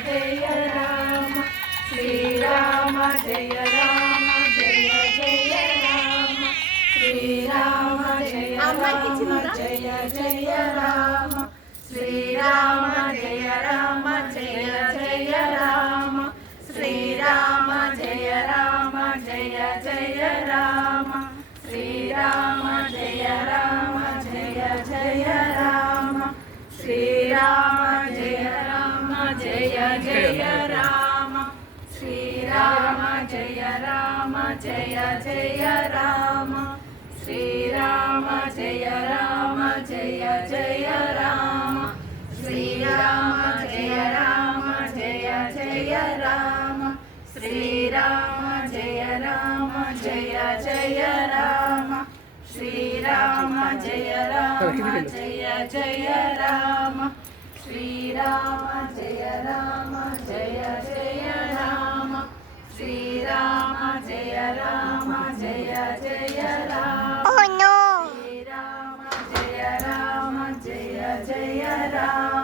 Jaya Rama Srirama Jaya Rama Jaya Jaya Rama Srirama Jaya Rama Jaya Jaya Rama Srirama Jaya Rama Jaya Jaya Rama Srirama Jaya Rama Jaya Jaya Rama Srirama Jaya Rama Jaya Jaya Rama Srirama Jaya Rama Jaya Jaya Rama Srirama Jaya Rama Jaya Jaya Rama Srirama Jaya Rama Jaya Jaya Rama Srirama Jaya Rama Jaya Jaya Rama Srirama Jaya Rama Jaya Jaya Rama Srirama Jaya Rama Jaya Jaya Rama Srirama Jaya Rama Jaya Jaya Rama Srirama Jaya Rama Jaya Jaya Rama Srirama Jaya Rama Jaya Jaya Rama